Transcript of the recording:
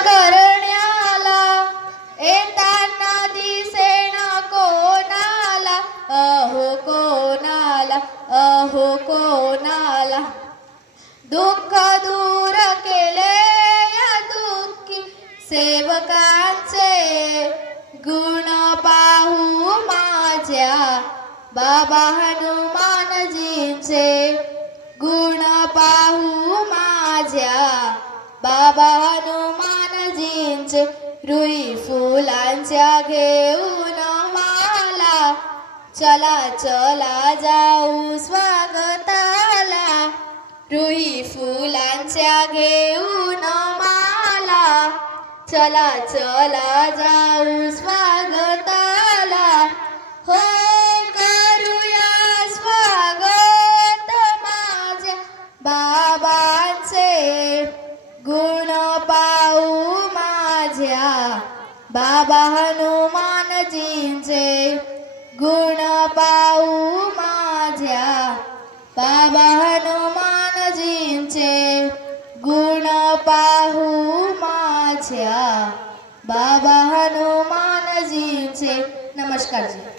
करण्याला येताना दिसेना कोणाला, अहो कोणाला, अहो कोणाला. दुःख दूर केले या दुःखी सेवकांचे, गुण पाहू माझ्या बाबा हनुमानजींचे, गुण पाहू माझ्या बाबा हनुमानजींचे. रुई फुलांच्या घेऊन माला, चला चला जाऊ स्वागताला. रुई फुलांच्या घेऊन माला, चला चला जाऊ स्वागताला. हो करूया स्वागत माझ्या बाबांचे, गुण पाहू माझ्या बाबा हनुमानजींचे, गुण पाहू माझ्या बाबा हनुमानजींचे, गुण पाहू माझ्या बाबा हनुमानजींचे. नमस्कार जी.